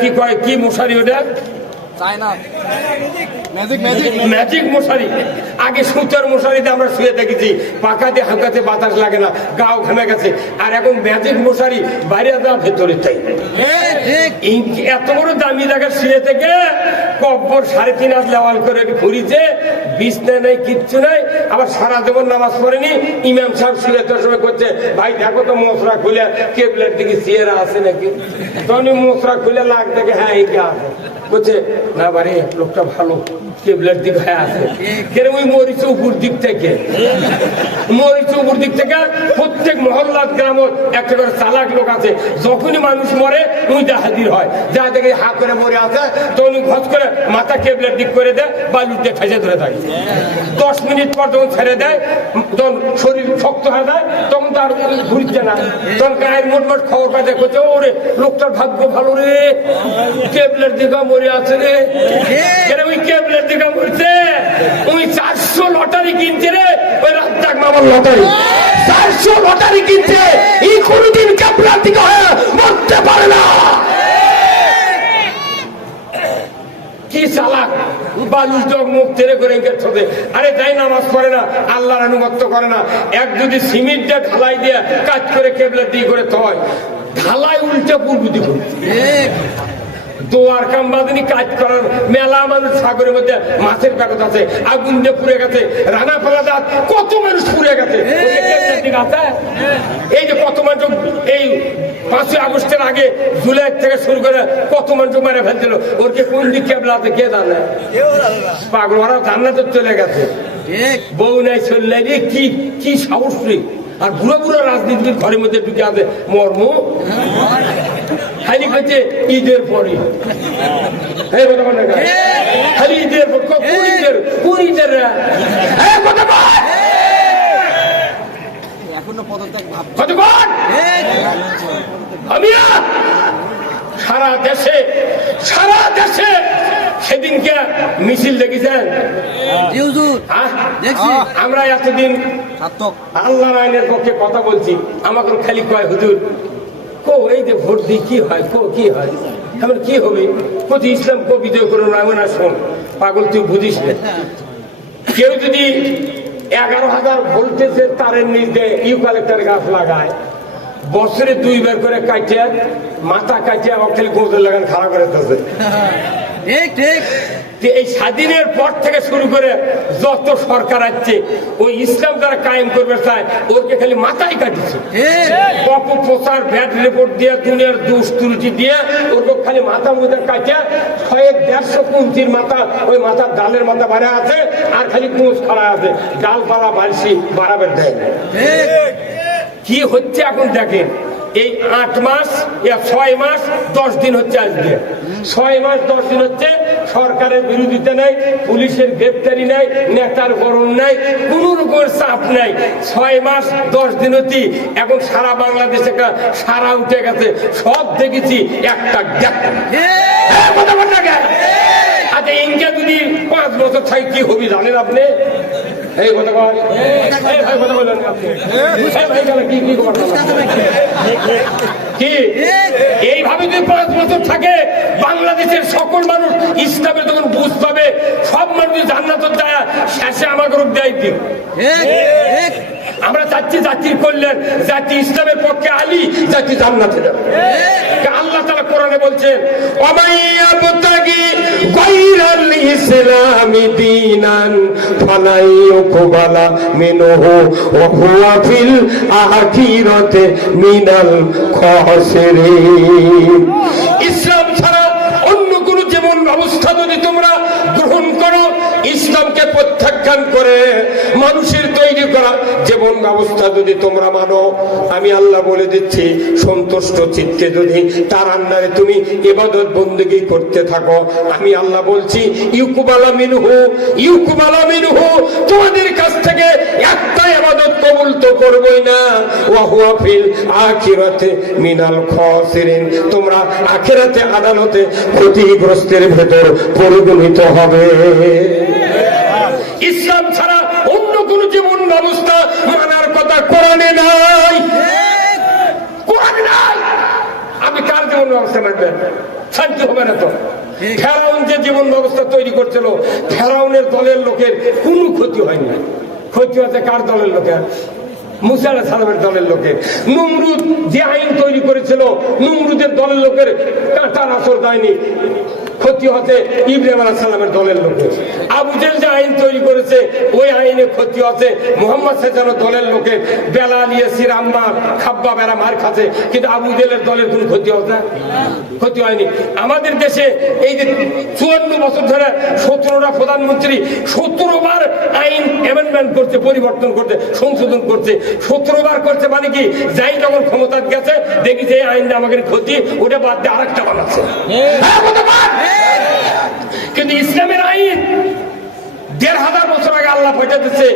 কি কয় কি মশারি ওটা? ম্যাজিক ম্যাজিক ম্যাজিক মশারি। আগে সুতার মশারিতে আমরা শুয়ে দেখেছি পাকাতে হাঁকাতে বাতাস লাগে না গাও ঘেমে গেছে। আর এখন ম্যাজিক মশারি বাইরে দেওয়া ভেতরে তাই। এই এত বড় দামি জায়গায় শুয়ে থেকে কব্বর সাড়ে তিন হাত লেওয়াল করে ঘুরিছে বিছনা নেই, কিচ্ছু নাই, আবার সারা জীবন নামাজ পড়েনি। ইমাম সাহেব সময় করছে, ভাই, দেখো তো মশরা খুলে কেবলের দিকে সিয়েরা আছে নাকি? তখন মশরা খুলে লাগ দেখে হ্যাঁ এই আছে। বলছে, না বারে লোকটা ভালো হয়ে কেন ওই মরিচ উপর দিক থেকে? মরিচ উপর দিক থেকে প্রত্যেক মহল্লার গ্রামত একটা করে চালাক লোক আছে। যখনই মানুষ মরে উই হাজির হয়। যা দেখে হা করে মরে আছে তখন ঘচ করে মাথা কেবলের দিক করে দেয় বালুর দিয়ে ঠেসে ধরে থাকে। দশ মিনিট পর যখন ছেড়ে দেয় শরীর শক্ত হয়ে যায়, তখন তার ঘুরছে না। তখন গায়ের মোট মোট খবর পায় দেখছে ওরে, লোকটার ভাগ্য ভালো রে। কেবলের দিকে মরে আছে রে। ওই কেবলের দিকে মরছে? ওই চারশো লটারি কিনছে রে। ওই রাজ্জাক মামার লটারি। চারশো লটারি কিনছে। এই কোনদিন কেবলার দিকে হয়ে মরতে পারে না কি চালাক। বালুর জগ মুখ তেরে করে ছোটে আরে তাই নামাজ পড়ে না, আল্লাহর আনুগত্য করে না, এক যদি সিমেন্টটা ঢালাই দিয়ে কাজ করে কেবলার দিয়ে করে থয়, ঢালাই উল্টে পূর্ব দিকে দোয়ার কাম বাদিনী কাজ করার মেলা মানুষ সাগরের মধ্যে মাছের প্যাকেট আছে আগুন দিয়ে পুড়ে গেছে রানা ফেলা দাঁত কত মানুষ পুড়ে গেছে? এই। যে কত মানুষ এই পাঁচই আগস্টের আগে জুলাই থেকে শুরু করে কত মানুষ মেরে ফেলছিল ওর কে কোন দিক কেবলা আছে কে জানে? পাগল ওরা জান্নাতে চলে গেছে। বউ নাই চল নাই রে কি কি সাহস আর বুড়ো বুড়ো রাজনীতিবিদ ঘরের মধ্যে ঢুকে আছে মর্ম। খালি হচ্ছে ঈদের পরে। এই কথা বল খালি ঈদের কোন ঈদের? কোন ঈদের এই কথা বল! এখনও পদত্যাগ ভাব কথা বল! সারা দেশে সারা দেশে সেদিনকে মিছিল দেখেছেন? হ্যাঁ? আমরা এতদিন আল্লাহ আইনের পক্ষে কথা বলছি। আমাকে খালি কয় হুজুর কো, এই যে ভোট দিই, কি হয়? কো, কি হয়? এখন কি হবে? কোথায় ইসলাম কো বিজয় করুন আমি না শোন। পাগল তুই বুঝিস না। কেউ যদি এগারো হাজার ভোল্টেজের তারের নিচে ইউ কালেক্টর গাছ লাগায়, বছরে দুইবার করে কাটিয়ে মাথা কাটিয়ে আমার খালি লাগান খারাপ করে ঠিক ঠিক। যে এই স্বাধীনের পর থেকে শুরু করে যত সরকার আছে ওই ইসলাম যারা কায়েম করবে চায় ওরকে খালি মাথায় কাটিছে অপপ্রচার ব্যাড রিপোর্ট দিয়ে দুনিয়ার দুষ ত্রুটি দিয়ে ওরকে খালি মাথা মুদে কাটিয়ে কয়েক দেড়শো কুঞ্চির মাথা ওই মাথার ডালের মাথা বাড়া আছে আর খালি কুঁচ খাড়া আছে। ডালপালা বাড়ছি বাড়াবের দেয় না। কি হচ্ছে এখন দেখেন? এই আট মাস ছয় মাস দশ দিন হচ্ছে আজকে। ছয় মাস দশ দিন হচ্ছে সরকারের বিরোধিতা নাই, পুলিশের গ্রেপ্তারি নাই, নেতার গরম নাই কোন রকমের চাপ নাই। ছয় মাস, দশ দিন হচ্ছে এখন সারা বাংলাদেশে একটা সারা উঠে গেছে। সব দেখেছি, একটা? আচ্ছা ইনকা যদি পাঁচ বছর থাকে কি হবি জানেন আপনি? এই কথা বলেন আপনি। কি কি? কি? এইভাবে যদি পাঁচ বছর থাকে, বাংলাদেশের সকল মানুষ ইসলামের তখন বুঝ পাবে, সব মানুষ জান্নাত যায় শেষে আমাকে রূপ দেয় ঠিক। আমরা চাচ্ছি জাতির করলেন। জাতি ইসলামের পক্ষে আলী জাতি জান্নাতে যাবে। আল্লাহ তালা কোরআনে বলছেন অমাইয়াবতাগি গায়রাল ইসলামি দীনান, ফালাই ইউকবালা মিনহু ওয়া হুয়া ফিল আখিরাতি মিনাল খাসিরিন। ইসলাম প্রত্যাখ্যান করে মানুষের তৈরি করা জীবন ব্যবস্থা যদি তোমরা মানো, আমি আল্লাহ বলে দিচ্ছি, সন্তুষ্ট চিত্তে যদি তার আন্ডারে তুমি ইবাদত বন্দেগি করতে থাকো, আমি আল্লাহ বলছি, ইউকুবালা মিনহু ইউকুবালা মিনহু, তোমাদের কাছ থেকে একটা ইবাদত কবুল তো করবই না। ওয়া হুয়া ফিল আখিরাতে মিনাল খাসিরিন, তোমরা আখিরাতে আদালতে ক্ষতিগ্রস্তের ভেতর পরিগণিত হবে। ইসলাম ছাড়া অন্য কোন জীবন ব্যবস্থা মানার কথা কোরআনে নাই। আমি কার জীবন ব্যবস্থা মানবেন শান্তি হবে না তো। ফেরাউন যে জীবন ব্যবস্থা তৈরি করছিল, ফেরাউনের দলের লোকের কোনো ক্ষতি হয়নি। ক্ষতি হচ্ছে কার দলের লোকের? মুসা আলাহ সালামের দলের লোকের। নমরুদ যে আইন তৈরি করেছিল, নমরুদের দলের লোকের তার আসর দেয়নি। ক্ষতি হচ্ছে ইব্রাহিম আলাহ সালামের দলের লোকের আবু জেল যে আইন তৈরি করেছে ওই আইনে ক্ষতি হচ্ছে মোহাম্মদ সেজানের দলের লোকের বেলাল ইয়াসির আম্মার খাব্বা বেড়া মার খাচ্ছে। কিন্তু আবু জেলের দলের কোনো ক্ষতি হচ্ছে ক্ষতি হয়নি। আমাদের দেশে এই যে চুয়ান্ন বছর ধরে সতেরোটা প্রধানমন্ত্রী সতেরো বার আইন অ্যামেন্ডমেন্ট করছে পরিবর্তন করছে সংশোধন করছে। সতেরো বার করছে মানে কি? যাই যখন ক্ষমতা গেছে দেখি যে আইনটা আমাদের ক্ষতি ওটা বাদ দিয়ে আরেকটা বানাচ্ছে। হ্যাঁ, পার? কিন্তু ইসলামের আইন দেড় হাজার বছর আগে আল্লাহ দিচ্ছে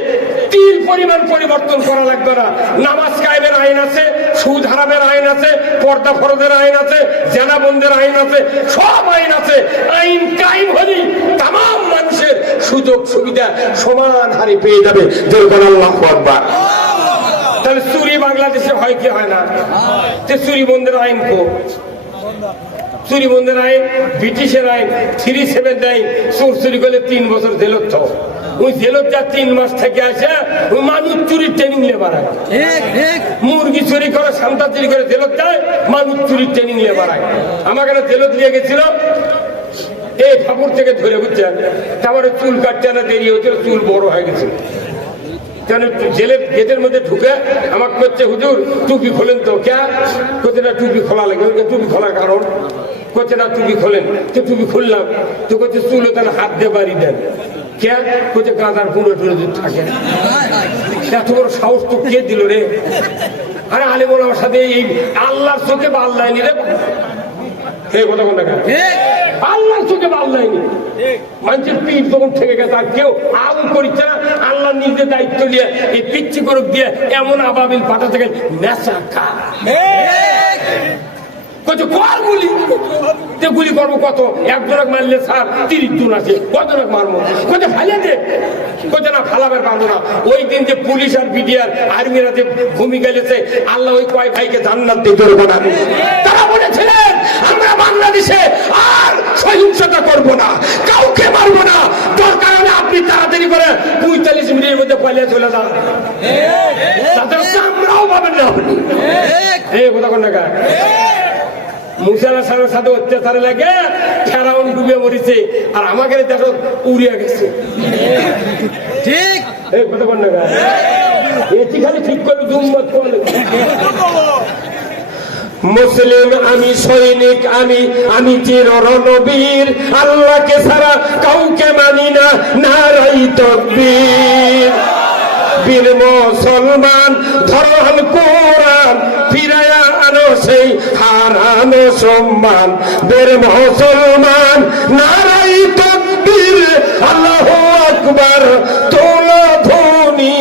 তিল পরিমাণ পরিবর্তন করা লাগবে না। নামাজ কায়েমের আইন আছে, সুদ হারামের আইন আছে, পর্দা ফরদের আইন আছে জেনা বন্ধের আইন আছে, সব আইন আছে। আইন কায়েম হলেই তাম মানুষের সুযোগ সুবিধা সমান হারে পেয়ে যাবে। যেরকম আল্লাহ আকবার। তাহলে চুরি বাংলাদেশে হয় কি হয় না? যে চুরি বন্ধের আইন কো? চুরি বন্ধের আইন ব্রিটিশের আইন থ্রি সেভেন আইন চোর চুরি করলে তিন বছর জেলত ওই জেলত যা তিন মাস থেকে আসে ওই মানুষ চুরির ট্রেনিং ঠিক মুরগি চুরি করে সান্তা চুরি করে জেলত যায় মানুষ চুরির ট্রেনিং বাড়ায়। আমাকে জেলত নিয়ে গেছিল এই ঠাকুর থেকে ধরে বুঝছেন তারপরে চুল কাটতে না দেরি হয়েছিল চুল বড় হয়ে গেছিল কেন জেলের গেটের মধ্যে ঢুকে আমার করছে হুজুর টুপি খোলেন তো কে? না টুপি খোলা লাগে। টুপি খোলার কারণ? করছে না টুপি খোলেন। তো টুপি খুললাম। তো করছে চুলে তাহলে হাত দিয়ে বাড়ি দেন। কে? করছে গাঁদার পুরো যদি থাকে। এত বড় সাহস তো কে দিল রে? আরে আলিমুল আমার সাথে এই আল্লাহর চোখে বা আল্লাহ কথা আল্লাহর চোখে নি মানুষের থেকে গেছে, আর কেউ আউ না, আল্লাহ নিজে দায়িত্ব নিয়ে এই পিচ্ছি করে দিয়ে এমন আবাবিল পাঠাতে গেল কত কর গুলি। তে গুলি করব কত? একজনক মারলে স্যার তিরিশ জন আছে। কজনক মারবো? কত ফালিয়ে দে। কত না ফালাবার পারব না। ওই দিন যে পুলিশ আর বিডিআর আর্মিরা যে ভূমিকা গেছে আল্লাহ ওই কয় ভাইকে জান্নাত দিতে পারব না তারা বলেছিলেন আমরা বাংলাদেশে আর সহিংসতা করব না কাউকে মারবো না। দরকার হলে আপনি তাড়াতাড়ি করে পঁয়তাল্লিশ মিনিটের মধ্যে পালিয়ে চলে যান। তাতে আমরাও পাবেন না আপনি। এই কথা কোন? মুসালা সাহেবের সাথে অত্যাচারে লাগে ফেরাউন ডুবে মরিছে আর আমাকে দেখো উড়িয়ে গেছে। ঠিক। এই কথা কোন? টাকা এটি খালি ঠিক করে দুম্মত করলে? মুসলিম আমি সৈনিক আমি আমি চির রণবীর আল্লাহকে ছাড়া কাউকে মানি না নারাই তকবীর। বীর মুসলমান ধরল কোরআন। সেই হারানো সম্মান বীর মুসলমান নারাই তকবীর, আল্লাহ আকবার, তোলা ধ্বনি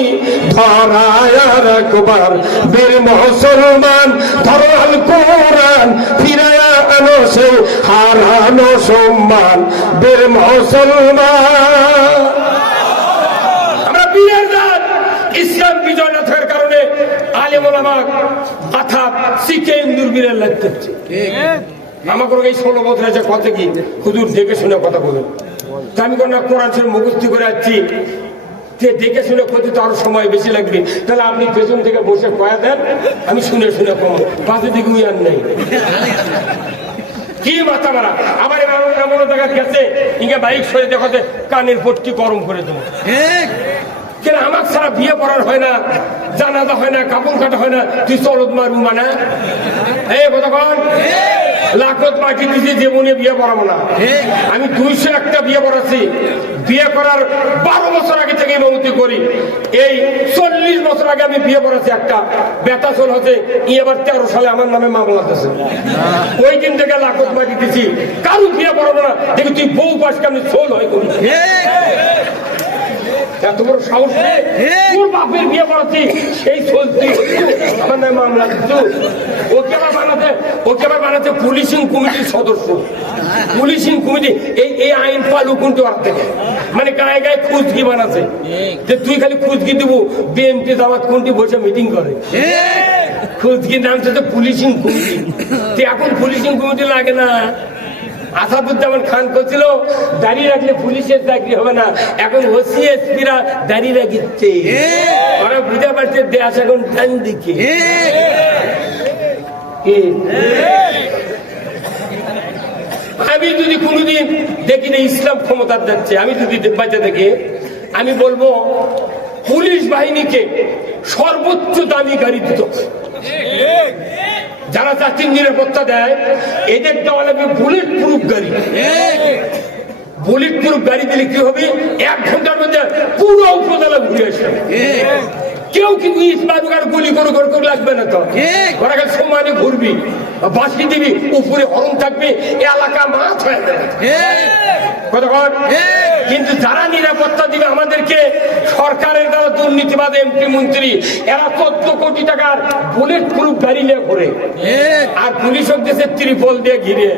ধরায় একবার। বীর মুসলমান ধরল কোরআন, ফিরায়া আনো সেই হারানো সম্মান, বীর মুসলমান। আমরা বীরের ইসলাম বিজয় আমার মাথা লাগতে আমাকে এই ষোলো বছর আছে কথা কি? হুজুর দেখে শুনে কথা বলুন। আমি কোনো কোরআন শরীফ মুখস্থি করে যাচ্ছি যে দেখে শুনে করতে তো আরও সময় বেশি লাগবে। তাহলে আপনি পেছন থেকে বসে কয়া দেন আমি শুনে শুনে কম। পাশে দিকে উইয়ার নেই। কি মাথা মারা? আবার এবার এমন জায়গা গেছে ইঙ্গে বাইক সরে দেখাতে কানের পট্টি গরম করে দেবো। ঠিক। কেন আমার ছাড়া বিয়ে পড়ার হয় না, জানাজা হয় না, কাপড় কাটা হয় না, তুই চলত মারু মানে? এই কতক্ষণ বিয়ে না। আমি দুইশো একটা বিয়ে পড়াচ্ছি। বিয়ে করার বারো বছর আগে থেকে ইমামতি করি। এই চল্লিশ বছর আগে আমি বিয়ে পড়াচ্ছি একটা। বেতা চল ই এবার তেরো সালে আমার নামে মামলা আছে ওই দিন থেকে লাখত মাটি দিছি। কারু বিয়ে পড়াবো না? দেখি তুই বউ পাশ কেমনি চোল হয় করি এত বড় সাহস তোর বাপের বিয়ে করাচ্ছি সেই চলতি আমার নামে মামলা দিচ্ছু ওকে আবার বানাতে ওকে আবার বানাতে পুলিশিং কমিটির সদস্য। পুলিশিং কমিটি এই এই আইন পালু থেকে। মানে গায়ে গায়ে খুঁজকি বানাচ্ছে। যে তুই খালি খুঁজকি দিব বিএনপি জামাত কোনটি বসে মিটিং করে। খুদকি নাম তো পুলিশিং কমিটি। এখন পুলিশিং কমিটি লাগে না। আসাদুজ্জামান খান করছিল দাঁড়িয়ে রাখলে পুলিশের চাকরি হবে না। এখন ওসিএসপিরা দাঁড়িয়ে রাখিচ্ছে। ওরা বুঝতে পারছে দেশ এখন ডান দিকে। আমি যদি কোনোদিন দেখি না ইসলাম ক্ষমতার যাচ্ছে আমি যদি বাচ্চা দেখি আমি বলব পুলিশ বাহিনীকে সর্বোচ্চ দামি গাড়ি দিত যারা চাকরির নিরাপত্তা দেয়, এদের দেওয়া লাগবে বুলেট প্রুফ গাড়ি। বুলেট প্রুফ গাড়ি দিলে কি হবে? এক ঘণ্টার মধ্যে পুরো উপজেলা ঘুরে আসবে। কেউ কিন্তু আর গুলি করে করে করে লাগবে না তো। ওরা সমানে ঘুরবি। বাসি দিবি, উপরে হরম থাকবে, এলাকা মাছ হয়ে যাবে। কতক্ষণ কিন্তু যারা নিরাপত্তা দিবে আমাদেরকে সরকারের দ্বারা দুর্নীতিবাদ এমপি মন্ত্রী এরা চোদ্দ কোটি টাকার বুলেট প্রুফ গাড়ি নিয়ে ঘুরে। আর পুলিশ দেশের ত্রিপল দিয়ে ঘিরে।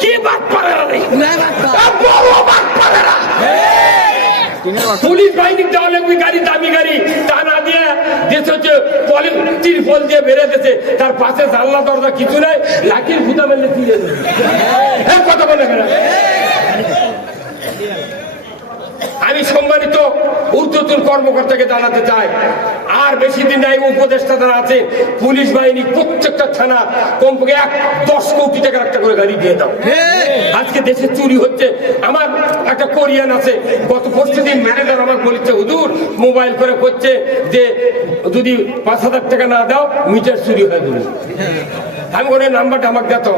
কি বাদ পারে বড় বাদ পারে পুলিশ বাহিনী দেওয়া লাগবে গাড়ি দামি গাড়ি। তা না দিয়ে দেশ হচ্ছে পলি ত্রিপল দিয়ে বেড়ে দিয়েছে তার পাশে জানলা দরজা কিছু নাই লাঠির ফুটা মেলে দিয়ে কথা বলে ফেরা আমি সম্মানিত ঊর্ধ্বতন কর্মকর্তাকে জানাতে চাই আর বেশি দিন নাই উপদেষ্টা যারা আছে পুলিশ বাহিনী প্রত্যেকটা থানা কমপক্ষে এক দশ কোটি টাকার একটা করে গাড়ি দিয়ে দাও। আজকে দেশে চুরি হচ্ছে। আমার একটা কোরিয়ান আছে গত পরশু দিন ম্যানেজার আমাকে বলেছে হুজুর মোবাইল করে করছে যে যদি পাঁচ হাজার টাকা না দাও মিটার চুরি হয়ে যাবে আমি ওনের নাম্বারটা আমাকে দিত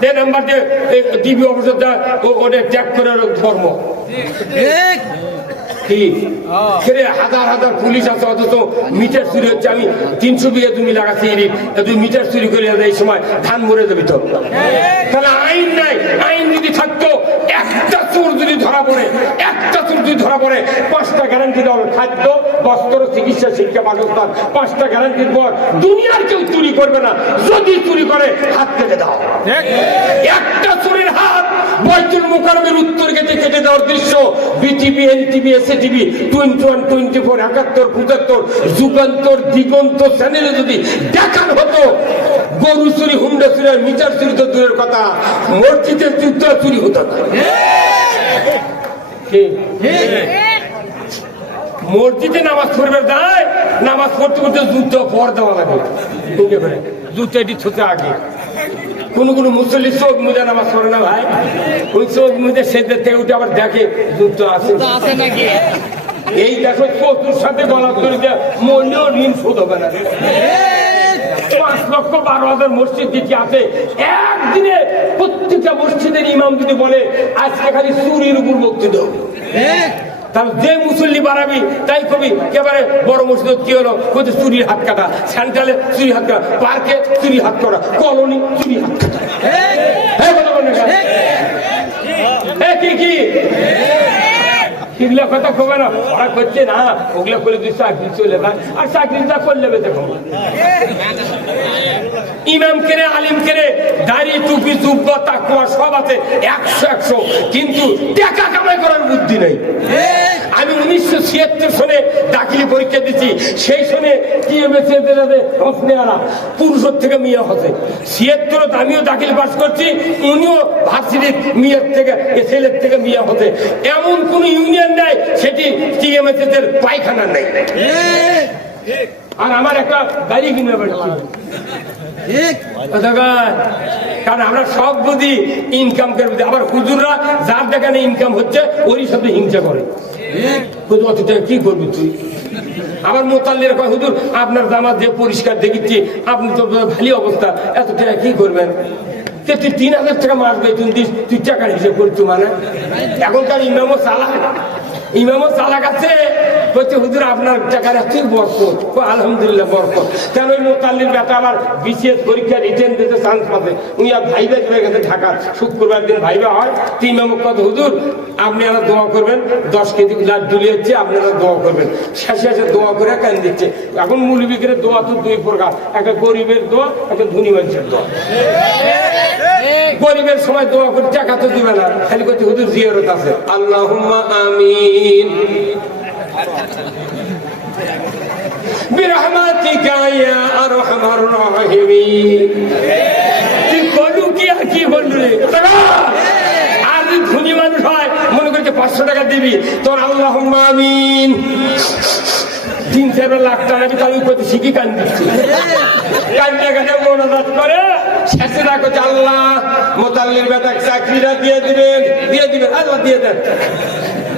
দে নাম্বার দিয়ে ডিবি অফিসার যা ও- ওদের ট্যাগ করে ধর্ম। কি হাজার হাজার পুলিশ আছে অথচ মিটার চুরি হচ্ছে। আমি তিনশো বিঘে তুমি লাগাচ্ছি ইরিট তুই মিটার চুরি করে এই সময় ধান মরে দেবে তো। তাহলে আইন নাই। আইন যদি থাকতো একটা চোর যদি ধরা পড়ে একটা চোর যদি ধরা পড়ে পাঁচটা গ্যারান্টি দেওয়া হবে খাদ্য বস্ত্র চিকিৎসা শিক্ষা বাসস্থান পাঁচটা গ্যারান্টির পর দুনিয়ার কেউ চুরি করবে না। যদি চুরি করে হাত কেটে দাও। একটা চোরের বৈতুল মোকারমের উত্তর গেটে কেটে দেওয়ার দৃশ্য। BTV NTV SATV twenty one twenty four Ekattor পঁচাত্তর যুগান্তর দিগন্ত চ্যানেলে যদি দেখানো হতো গরু চুরি হুন্ডা চুরি আর মিটার চুরি তো দূরের কথা। মসজিদের যুদ্ধ চুরি হতো না? মসজিদে নামাজ পড়বে দায় নামাজ পড়তে পড়তে জুতো পর দেওয়া লাগে। জুতো এটি ছুতে আগে। কোন কোন মুসল্লি চোখ মুজে নামাজ পড়ে না ভাই? ওই চোখ মুজে সেদের থেকে উঠে আবার দেখে জুতো আছে। নাকি? এই দেখো কতুর সাথে গলা ধরে দেয় মনেও ঋণ শোধ হবে না পাঁচ লক্ষ বারো হাজার মসজিদ যেটি আছে। একদিনে প্রত্যেকটা মসজিদের ইমাম যদি বলে আজকে খালি চুরির উপর বক্তৃতা তাহলে যে মুসল্লি বাড়াবি, তাই কবি। একেবারে বড় মসজিদ কি হলো? বলছে চুরির হাত কাটা। সেন্ট্রালে চুরি হাত কাটা। পার্কে চুরি হাত কাটা। কলোনি চুরি হাত কাটা। কথা কবে না? করছে না, ওগুলো করে তুই আর চাকরিটা করলে দেখো ইমাম কেরে আলিম কেরে দাড়ি টুপি জুব্বা তাকুয়া সব আছে একশো একশো। কিন্তু টাকা কামাই করার বুদ্ধি নেই। আমি উনিশশো ছিয়াত্তর সনে দাখিলি পরীক্ষা দিচ্ছি সেই সনে কি হসনেয়ারা পুরুষের থেকে মেয়ে হতে। ছিয়াত্তর আমিও দাখিল পাস করছি উনিও ভার্সিটির মেয়ের থেকে ছেলের থেকে মেয়ে হতে। এমন কোন ইউনিয়ন নাই সেটি টিএমএস এর পায়খানা নেই। আর আমার একটা গাড়ি কিনে বেড়াচ্ছি কারণ আমরা সব বুঝি ইনকাম করে আবার হুজুররা যার দেখানে ইনকাম হচ্ছে ওরই সাথে হিংসা করে। অত টাকা কি করবি তুই? আবার মোতাল্লির কয় হুজুর আপনার জামাত যে পরিষ্কার দেখিচ্ছি আপনি তো ভালো অবস্থা এত টাকা কি করবেন? তুই তিন হাজার টাকা মাস বেতন দিস তুই টাকার হিসেব করছ মানে? এখনকার ইমামও চালাক ইমামও চালাক আছে। বলছে, হুজুর, আপনার টাকার এতই বরকত। আলহামদুলিল্লাহ, বরকত। কেন ওই মোতাল্লির বেটা আবার বিশেষ পরীক্ষা রিটেন দিতে চান্স পাবে? উনি আর ভাইবা চলে গেছে ঢাকা শুক্রবার দিন ভাইবা হয়। তিন ইমামক কত হুজুর, আপনি আবার দোয়া করবেন। দশ কেজি লাড্ডু হচ্ছে আপনারা দোয়া করবেন। শেষে শেষে দোয়া করে কেন দিচ্ছে? এখন মুলবিকের দোয়া তো দুই প্রকার। একটা গরিবের দোয়া, একটা ধনী মানুষের দোয়া। গরিবের সময় দোয়া করে, টাকা তো দিবে না। খালি করছে হুজুর, জিয়ারত আছে। আল্লাহ আমিন। রাহিমিন। তুই কি আর কি বললু? আর ধনী মানুষ হয়, মনে করছে পাঁচশো টাকা দিবি। তোর আল্লাহ তিন চার লাখ টাকা দিচ্ছি কান্দে। করে। শেষে না আল্লাহ মোতাল্লির বেটা চাকরিটা দিয়ে দিবেন দিয়ে দিবেন আল্লাহ দিয়ে দেন।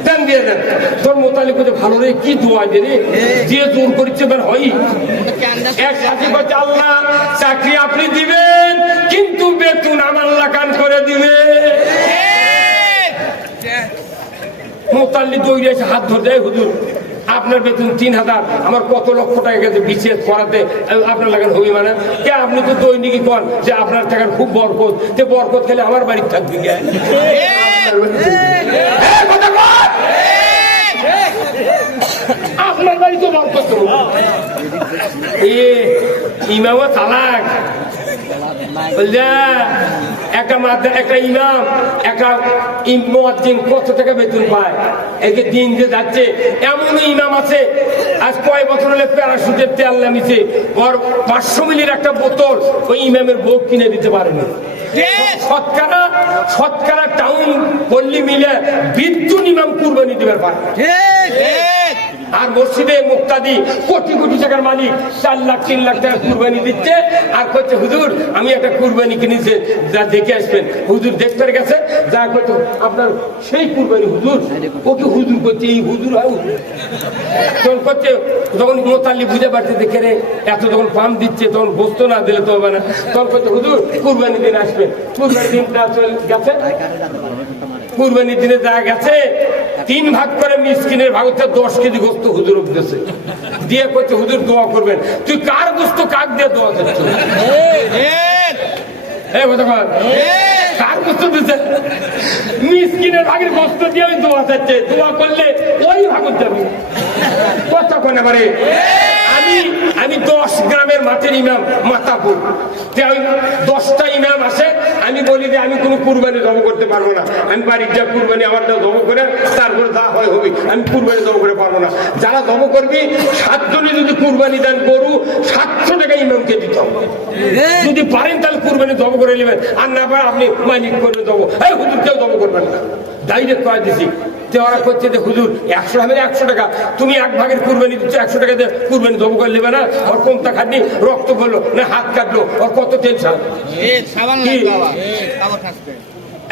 দেন দিয়ে দেন। তোর মোতালি করছে ভালো রে কি দোয়া রে? যে জোর করছে বের হয় এক সাথে করছে আল্লাহ চাকরি আপনি দিবেন কিন্তু বেতন আমার লাগান করে দিবে। মোতাল্লি দৌড়ে এসে হাত ধরতে "এই হুজুর আপনার বেতন তিন হাজার আমার কত লক্ষ টাকা গেছে বিশেষ করাতে আপনার লাগান হবি মানে? কে আপনি তো দৈনিকই কন যে আপনার টাকার খুব বরকত যে বরকত খেলে আমার বাড়ির থাকবে কে? এই কথা কর! আপনার বাড়ি তো বরকত এ ইমামও তালাক। বলছে একটা মাদ্রা একটা ইমাম একটা ইমাম কত টাকা বেতন পায়? একে দিন যে যাচ্ছে এমন ইমাম আছে। আজ কয় বছর হলে প্যারাশুটের তেল নামিছে ওর পাঁচশো মিলির একটা বোতল ওই ইমামের বউ কিনে দিতে পারেনি। শতকরা শতকরা টাউন পল্লী মিলে বিদ্যুৎ ইমাম কুরবানি দেবার পারে। ঠিক আর মসজিদে মুক্তাদি কোটি কোটি টাকার মালিক, চার লাখ, তিন লাখ টাকা কুরবানি দিচ্ছে। আর করছে হুজুর, আমি একটা কুরবানি কিনেছে, যা দেখে আসবেন। হুজুর দেখতে গেছে, যা করতো আপনার সেই কুরবানি, হুজুর, ওকে হুজুর করছে, এই হুজুর হয় তখন করছে যখন মোতাল্লি বুঝে পারছে দেখে রে, এত যখন পাম দিচ্ছে, তখন বস্তু না দিলে তো হবে না। তখন করছে হুজুর, কুরবানি দিন আসবেন। কুরবানি দিনটা চলে গেছে। কুরবানির দিনে যা গেছে, তিন ভাগ করে মিসকিনের ভাগ হচ্ছে দশ কেজি গোস্ত হুজুর দিতেছে। দিয়ে করছে হুজুর, দোয়া করবেন। তুই কার গোস্ত কাক দিয়ে দোয়া কথা কর। গোস্ত দিয়ে ওই দোয়া দোয়া করলে ওই পারে আমি। আমি দশ গ্রামের মাঠের ইমাম মাতাপুর। দশটা ইমাম আসে আমি বলি যে আমি কোনো কুরবানি জব করতে পারব না। আমি বাড়ির যা কুরবানি আমারটা জব করে তারপরে যা হয় হবে আমি কুরবানি জব করে পারব না। যারা জব করবি সাতজনই যদি কুরবানি দেন গরু সাতশো টাকা ইমামকে দিতে হবে। যদি পারেন তাহলে কুরবানি জব করে নেবেন। আর না পারে আপনি মালিক করে দেবো। এই হুজুর কেউ জব করবেন না। ডাইরেক্ট কয়ে দিছি যে ওরা করছে যে হুজুর একশো হবে একশো টাকা। তুমি এক ভাগের কুরবানি দিচ্ছ একশো টাকা দিয়ে কুরবানি জব করে নেবে না। ওর কোনটা খাটনি? রক্ত করল না হাত কাটলো। ওর কত টেনশন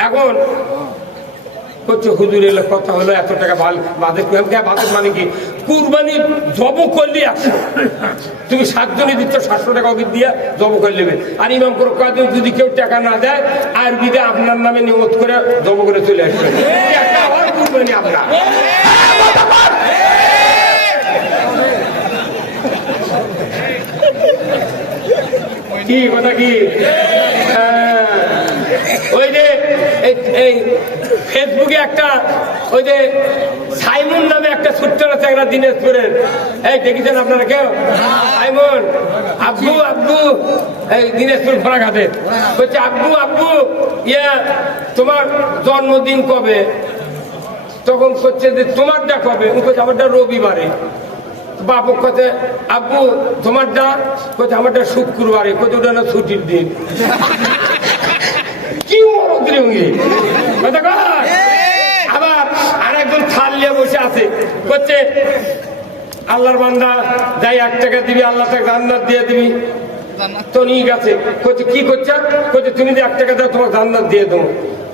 এখন করছে হুজুর এলো কথা হলো, এত টাকা বাদে বাদের মানে কি? কুরবানি জব করলি একশো তুমি সাতজনই দিচ্ছ, সাতশো টাকা ওকে দিয়ে জব করে নেবে। আর ইমাম করে কয়েকদিন যদি কেউ টাকা না দেয়, আর বিদে আপনার নামে নিয়ত করে জব করে চলে আসবে। কুরবানি আপনার। কি কথা কি। ওই যে, এই- ফেসবুকে একটা, ওই যে সাইমন নামে একটা ছোট্ট আছে একটা দিনাজপুরের। এই দেখেছেন আপনারা কেউ? সাইমন, আব্বু আব্বু, এই দিনাজপুর ঘোড়াঘাটে বলছে, আব্বু আব্বু, ইয়া, তোমার জন্মদিন কবে? তখন করছে যে, তোমারটা কবে? করছে আমারটা রবিবারে। বাপু কথা আব্বু, তোমারটা কোথায় আমারটা শুক্রবারে। কোথায় ওটা ছুটির দিন। কি মরদ অঙ্গে। আবার আরেকজন থাল নিয়ে বসে আছে। করছে আল্লাহর বান্দা যাই এক টাকা দিবি আল্লাহ তাকে জান্নাত দিয়ে দিবি। তো নিয়ে গেছে। কি করছে? করছে তুমি যে এক টাকা দাও তোমার জান্নাত দিয়ে দেবো।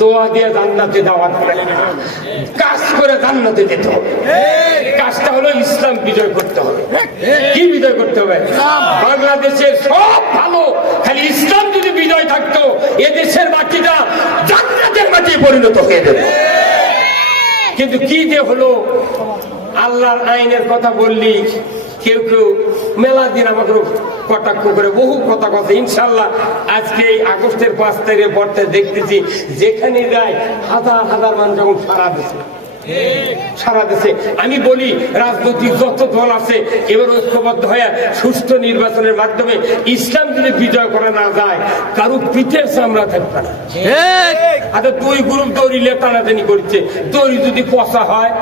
দোয়া দিয়ে জান্নাতে দাওয়াত করে কাজ করে জান্নাতে যেতে হবে। কাজটা হলো ইসলাম বিজয় করতে হবে। কি বিজয় করতে হবে? বাংলাদেশের সব ভালো। খালি ইসলাম যদি বিজয় থাকতো এদেশের মাটিটা জান্নাতের মাটি পরিণত হয়ে যাবে কিন্তু কি যে হলো? আল্লাহর আইনের কথা বললি কেউ কেউ মেলা দিন আমাকে কটাক্ষ করে বহু কথা কথা ইনশাল্লাহ আজকে এই আগস্টের পাঁচ তারিখের পর দেখতেছি যেখানে যায় হাজার হাজার মানুষ যখন সারা দিচ্ছে সারা দেশে। আমি বলি রাজনৈতিক যত দল আছে এবার ঐক্যবদ্ধ হয়ে সুষ্ঠু নির্বাচনের মাধ্যমে ইসলাম যদি বিজয় করা না যায় কারও পিঠের চামড়া থাকবে না। আচ্ছা দুই গ্রুপ দৌড়িলে টানাটানি করছে। দড়ি যদি পচা হয়